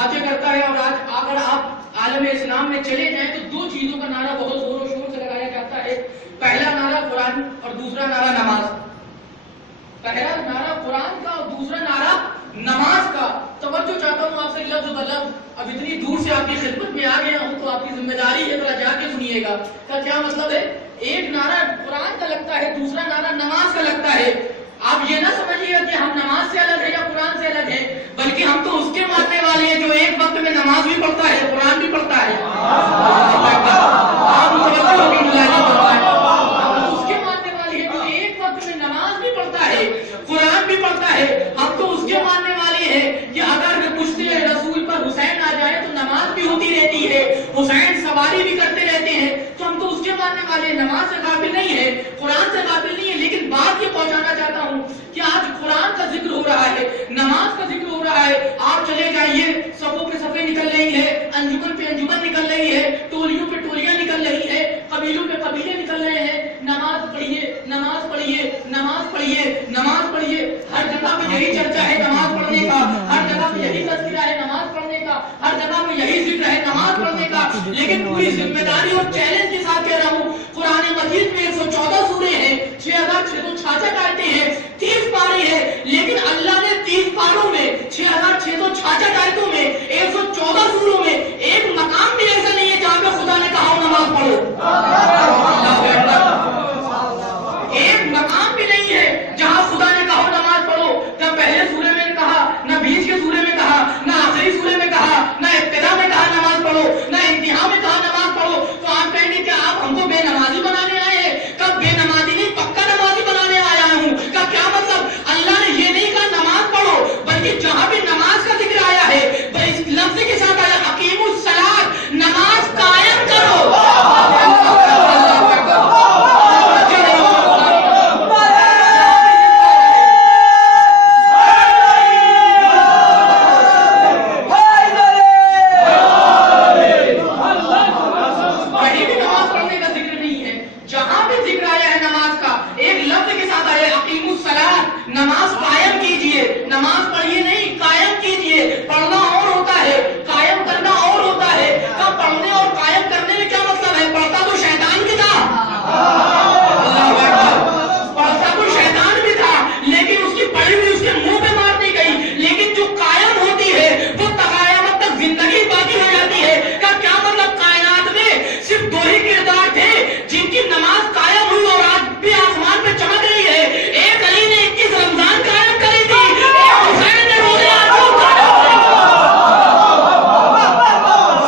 باتیں کرتا ہے. اور آج اگر آپ عالم اسلام میں چلے جائیں تو دو چیزوں کا نعرہ بہت زور و شور سے لگایا جاتا ہے. پہلا نعرہ قرآن اور دوسرا نعرہ نماز. پہلا نعرہ قرآن کا اور دوسرا نعرہ نماز کا. توجہ چاہتا ہوں آپ سے لفظ و لفظ. اب اتنی دور سے آپ کی خدمت میں آ گیا ہوں تو آپ کی ذمہ داری ہے ذرا جا کے سنیے گا کیا مطلب ہے. ایک نعرہ قرآن کا لگتا ہے, دوسرا نعرہ نماز کا لگتا ہے. آپ یہ نہ سمجھیے کہ ہم نماز سے الگ ہے یا قرآن سے الگ ہے, بلکہ ہم تو اس کے ماننے والے ہیں جو ایک وقت میں نماز بھی پڑھتا ہے, قرآن بھی پڑھتا ہے. آپ متوجہ ہوگی ملاحظہ کرتا ہے. ہم اس کے ماننے والے ہیں جو ایک وقت میں نماز بھی پڑھتا ہے, قرآن بھی پڑھتا ہے. ہم تو اس کے ماننے والے ہیں کہ اگر پشت رسول پر حسین آ جائے تو نماز بھی ہوتی رہتی ہے, حسین سواری بھی کرتے رہتے ہیں. تو ہم تو اس کے ماننے والے نماز سے قابل نہیں ہے, قرآن سے قابل نہیں ہے. لیکن بات یہ پہنچانا چاہتا ہوں کہ آج قرآن کا ذکر ہو رہا ہے, نماز کا ذکر ہو رہا ہے. آپ چلے جائیے, صفوں پہ صفیں نکل رہی ہے, انجمن پہ انجمن نکل رہی ہے, ٹولیوں پہ ٹولیاں نکل رہی ہے, قبیلوں پہ قبیلے نکل رہے ہیں. نماز پڑھیے, نماز پڑھیے, نماز پڑھیے, نماز پڑھیے. ہر جگہ پہ یہی چرچا ہے نماز پڑھنے کا, ہر جگہ پہ یہی تذکرہ ہے نماز پڑھنے کا, ہر جگہ پہ یہی ذکر ہے نماز پڑھنے کا. لیکن پوری ذمہ داری اور چیلنج کے ساتھ کہہ رہا ہوں, قرآن مجید میں 114 سورے ہیں, 6666 آیتیں ہیں, 30 پارے ہیں. لیکن اللہ نے 30 پاروں میں 6666 آیتوں میں 114 سوروں میں ایک مقام بھی ایسا نہیں ہے جہاں پہ خدا نے کہا ہو نماز پڑھو. ایک مقام بھی نہیں ہے جہاں خدا نے کہا نماز پڑھو. نہ پہلے سورے میں کہا, نہ بیچ کے سورے میں کہا, نہ آخری سورے میں کہا, نہ ابتدا میں کہا نماز پڑھو, نہ انتہا میں کہا نماز پڑھو. تو آپ کہیں گے کہ آپ ہم کو بے نمازی بنانے آئے ہیں. کب بے نمازی نہیں, پکا نمازی بنانے آیا ہوں. کیا مطلب؟ اللہ نے یہ نہیں کہا نماز پڑھو, بلکہ جہاں بھی نماز کا ذکر آیا ہے اس لفظ کے ساتھ آیا اقیموا الصلاۃ, نماز قائم کرو. نماز قائم کیجئے, نماز پڑھیے نہیں قائم کیجئے. پڑھنا اور ہوتا ہے, قائم کرنا اور ہوتا ہے. کب پڑھنے اور قائم کرنے میں کیا مطلب ہے؟ پڑھتا تو شیطان بھی تھا, پڑھتا تو شیطان بھی تھا, لیکن اس کی پڑھی ہوئی اس کے منہ پہ مار دی گئی. لیکن جو قائم ہوتی ہے وہ قیامت تک زندگی باقی ہو جاتی ہے. کیا مطلب؟ کائنات میں صرف 2 ہی کردار تھے جن کی نماز قائم ہوئی اور آج بھی آسمان پہ چمک رہی ہے. ایک علی نے 21 رمضان قائم کری تھی, ایک حسین نے روزے عاشور قائم کری تھی.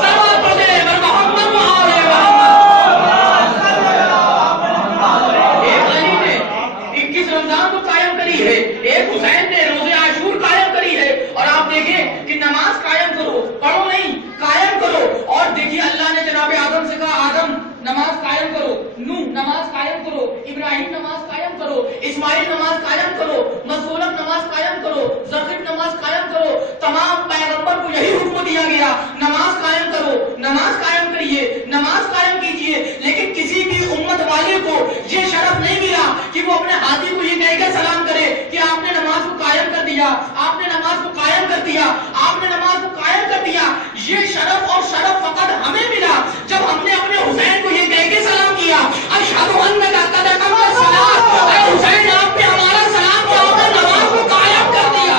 سلوات پڑھ دے محمد محمد. ایک علی نے 21 رمضان کو قائم کری ہے, ایک حسین نے روزے عاشور قائم کری ہے. اور آپ دیکھیں کہ نماز قائم کرو, پڑھو نہیں قائم کرو. اور دیکھیے اللہ نے جناب آدم سے کہا آدم نماز قائم کرو, نوح نماز قائم کرو, ابراہیم نماز قائم کرو, اسماعیل نماز قائم کرو, مسولم نماز قائم کرو, زرقب نماز قائم کرو. تمام پیغمبر کو یہی حکم دیا گیا نماز قائم کرو, نماز قائم کریے, نماز قائم کیجئے. لیکن کسی بھی امت والے کو یہ شرف نہیں ملا کہ وہ اپنے ہاتھی کو یہ کہہ کے سلام کرے کہ آپ نے نماز کو قائم کر دیا, آپ نے نماز کو قائم کر دیا, آپ نے نماز کو قائم کر دیا. یہ شرف اور شرف فقط ہمیں ملا جب ہم نے اپنے حسین کو یہ کہہ کے سلام کیا اشہد انک قد اقمت الصلاۃ. اے حسین آپ نے ہمارا سلام کیا, آپ نے نماز کو قائم کر دیا,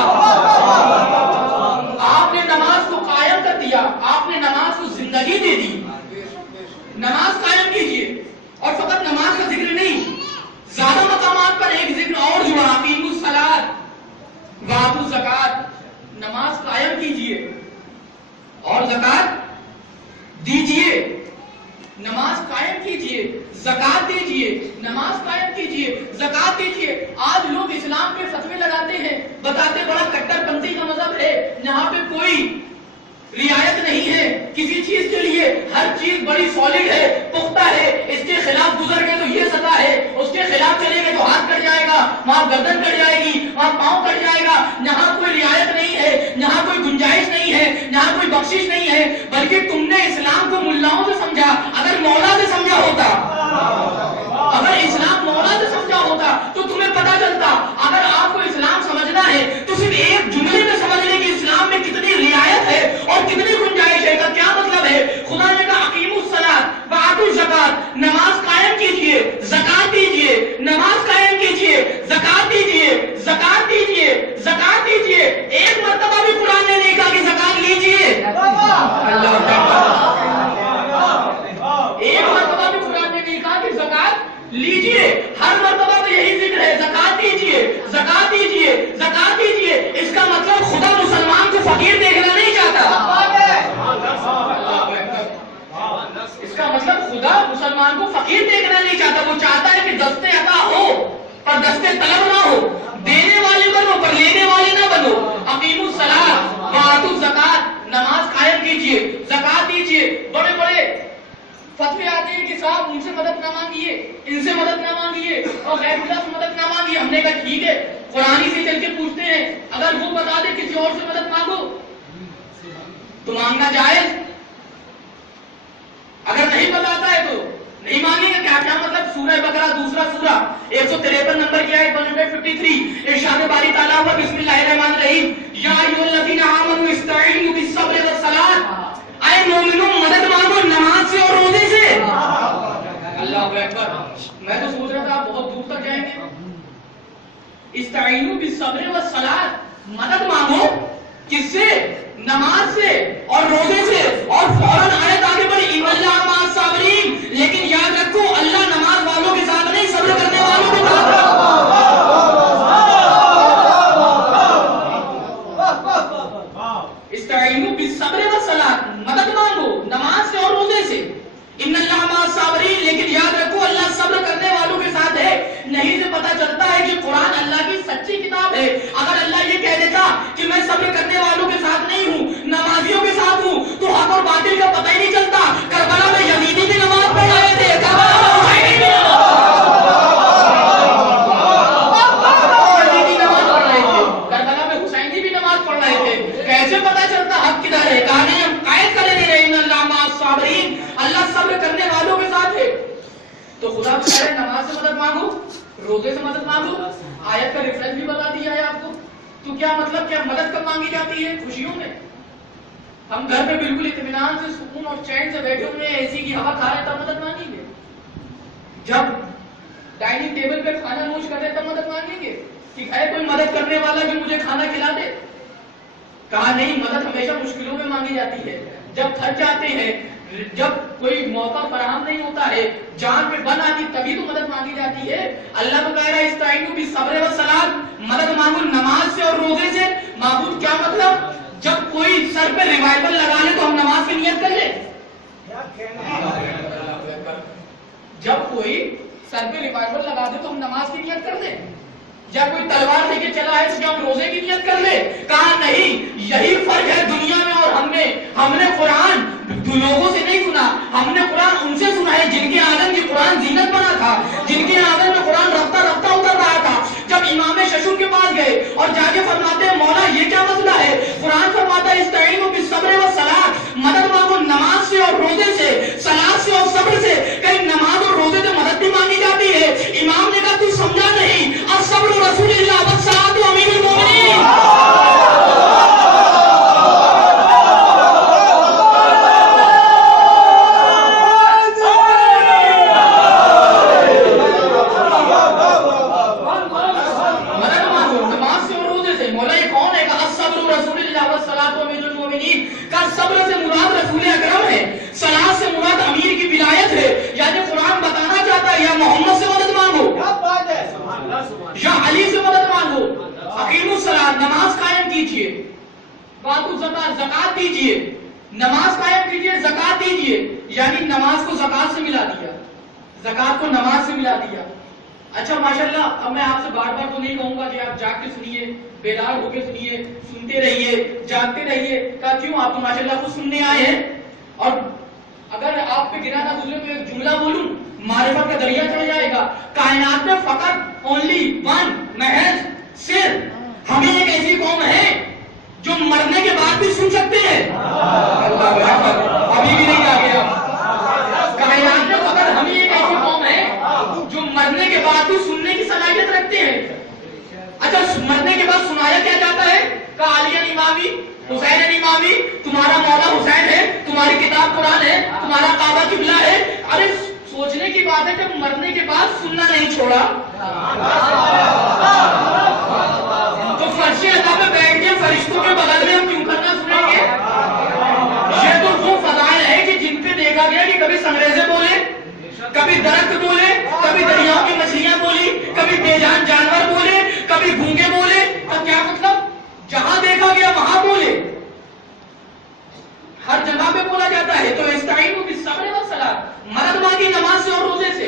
آپ نے نماز کو قائم کر دیا, آپ نے نماز کو زندگی دے دی. نماز قائم کیجئے. اور فقط نماز کا ذکر نہیں, زیادہ مقامات پر ایک ذکر اور جڑا, اقیموا الصلاۃ وآتوا الزکاۃ. نماز قائم کیجئے اور زکات دیجئے, نماز قائم کیجئے, زکات دیجئے, نماز قائم کیجئے, زکات دیجئے. آج لوگ اسلام پہ فتوے لگاتے ہیں, بتاتے بڑا کٹر پنتھی کا مذہب ہے, یہاں پہ کوئی رعایت نہیں ہے کسی چیز کے لیے, ہر چیز بڑی سالڈ ہے, پختہ ہے, اس کے خلاف گزر گئے تو یہ سزا ہے, اس کے خلاف چلے گئے تو ہاتھ کٹ جائے گا, وہاں گردن کٹ جائے گی, وہاں پاؤں کٹ جائے گا. یہاں کوئی رعایت نہیں ہے, یہاں کوئی گنجائش نہیں ہے, یہاں کوئی بخشش نہیں ہے. بلکہ تم نے اسلام کو ملاؤں سے سمجھا, اگر مولا سے سمجھا ہوتا, اگر اسلام مولا سے سمجھا ہوتا تو تمہیں پتا چلتا. اگر آپ کو اسلام سمجھنا ہے تو صرف ایک جملے میں سمجھ لیں کہ اسلام میں کتنی رعایت ہے اور دست طلب نہ ہو، دینے والے بنو پر لینے والے نہ بنو. اقیموا الصلاۃ وآتوا الزکات، نماز قائم کیجئے، زکات دیجئے. بڑے بڑے فتوے آتے ہیں کہ صاحب ان سے مدد نہ مانگیے، ان سے مدد نہ مانگیے اور غیر اللہ سے مدد نہ مانگیے. ہم نے کہا ٹھیک ہے، قرآن سے چل کے پوچھتے ہیں، اگر وہ بتا دے کسی اور سے مدد مانگو تو مانگنا جائز، اگر نہیں بتاتا ہے تو نہیں مانگیں گے. کیا مطلب؟ سورہ بقرہ دوسرا سورہ 153 نمبر کی آیت 153 ارشاد باری تعالیٰ ہوا بسم اللہ الرحمن الرحیم یا ایھا الذین آمنوا استعینوا بالصبر والصلاۃ. اے مومنوں مدد مانگو نماز سے اور روزے سے. اللہ اکبر. میں تو سوچ رہا تھا آپ بہت دور تک جائیں گے. استعینوا بالصبر والصلاۃ، مدد مانگو کس سے؟ نماز سے اور روزے سے. اور فوراً آیت آگے بڑھی ان اللہ مع الصابرین، لیکن یاد رکھو اللہ نماز والوں کے ساتھ نہیں، صبر کرنے والوں کے ساتھ. استعینوا بالصبر والصلاۃ، مدد مانگو نماز سے اور روزے سے. ان اللہ مع الصابرین، لیکن یاد رکھو اللہ صبر کرنے والوں کے ساتھ ہے. نہیں سے پتہ چلتا ہے کہ قرآن اللہ کی سچی کتاب ہے. اگر اللہ یہ کہہ دیتا کہ میں صبر کرنے والوں کے ساتھ نہیں ہوں، نمازیوں کے ساتھ ہوں، تو حق اور باطل کا پتہ ہی نہیں چلتا. کربلا میں یزیدی بھی نماز پڑھ رہے تھے، کربلا میں حسینی بھی نماز پڑھ رہے تھے، کربلا میں حسینی بھی نماز پڑھ رہے تھے. کیسے پتہ چلتا حق کدھر ہے؟ کہا نہیں ہم قائد کرے دے رہے ان اللہ مع الصابرین، اللہ صبر کرنے والوں کے ساتھ ہے. تو خدا کہہ رہے نماز سے مدد مانگو، روزے سے مدد مانگو. آیت کا ریفرنس بھی بتا دیا ہے آپ کو. تو کیا مطلب؟ کیا مدد کب مانگی جاتی ہے؟ خوشیوں میں. ہم گھر میں بالکل اطمینان سے سکون اور چین سے بیٹھے ہوئے ہیں، اے سی کی ہوا کھا رہے تب مدد مانگیں گے. جب ڈائننگ ٹیبل پہ کھانا نوش کر رہے تب مدد مانگیں گے کہ ہے کوئی مدد کرنے والا جو مجھے کھانا کھلا دے. کہا نہیں، مدد ہمیشہ مشکلوں میں مانگی جاتی ہے. جب تھک جاتے ہیں، جب کوئی موقع فراہم نہیں ہوتا ہے، جان پہ بن آتی، تبھی تو مدد مانگی جاتی ہے. اللہ تو کہہ رہا ہے استعینوا بالصبر والصلاۃ، مدد مانگو نماز سے اور روزے سے. معبود کیا مطلب؟ جب کوئی سر پہ ریوائول لگا لے تو ہم نماز کی نیت کر لیں. جب کوئی سر پہ ریوائول لگا دے تو ہم نماز کی نیت کر لیں. یا کوئی تلوار لے کے چلا ہے تو کیا ہم روزے کی نیت کر لیں؟ کہا نہیں، یہی فرق ہے دنیا میں اور ہم نے. ہم نے قرآن لوگوں سے نہیں سنا، ہم نے قرآن ان سے سنا ہے جن کے آنگن کی قرآن زینت بنا تھا، جن کے آنگن میں قرآن رفتہ رفتہ اتر رہا تھا. جب امام ششن کے پاس گئے اور جا کے فرماتے ہیں مولا یہ کیا مسئلہ ہے؟ قرآن فرماتا ہے استعینوا بالصبر والصلاۃ، مدد مانگو نماز سے اور روزے سے، صلاۃ سے اور صبر سے. کہیں نماز اور روزے سے مدد بھی مانگی جاتی ہے. امام نے کہا تو سمجھا نہیں، الصبر رسول اللہ والصلاۃ امیر المومنین. نماز قائم کیجئے، زکات دیجئے. نماز قائم کیجئے، زکات دیجئے، یعنی نماز کو زکات سے ملا دیا، زکات کو نماز سے ملا دیا. اچھا ماشاءاللہ، اب میں آپ سے بار بار تو نہیں کہوں گا کہ آپ جاگ کے سنیے، بیدار ہو کے سنیے، سنتے رہیے، جاگتے رہیے. کہا کیوں؟ آپ تو ماشاءاللہ خود سننے آئے ہیں. اور اگر آپ پہ گرا نہ گزرے تو ایک جملہ بولوں، معرفت کا دریا چڑھ جائے گا. کائنات میں فقط اونلی ون، محض صرف ہمیں ایک ایسی قوم ہے جو مرنے کے بعد بھی سن سکتے ہیں. ابھی بھی نہیں جاگے آپ. کائنات میں فقط ہمیں ایک ایسی قوم ہے جو مرنے کے بعد بھی سننے کی صلاحیت رکھتے ہیں. اچھا مرنے کے بعد سنایا کیا جاتا ہے؟ کہ علی امامی، حسین امامی، تمہارا مولا حسین ہے، تمہاری کتاب قرآن ہے، تمہارا کعبہ قبلہ ہے. ارے سوچنے کی بات ہے جب مرنے کے بعد سننا نہیں چھوڑا تو فرش عطا پہ بیٹھ کے فرشتوں کے بغل میں ہم کیوں کرنا سنیں گے؟ یہ تو وہ فضائل ہے کہ جن پہ دیکھا گیا کہ کبھی سنگریزے بولے، کبھی درخت بولے، کبھی دریاؤں کی مچھلیاں بولی، کبھی بے جان جانور بولے، کبھی گونگے بولے. تو کیا مطلب؟ جہاں دیکھا گیا وہاں بولے، ہر جگہ پہ بولا جاتا ہے. تو استعینوا بالصبر والصلاۃ، مدد مانگی نماز سے اور روزے سے.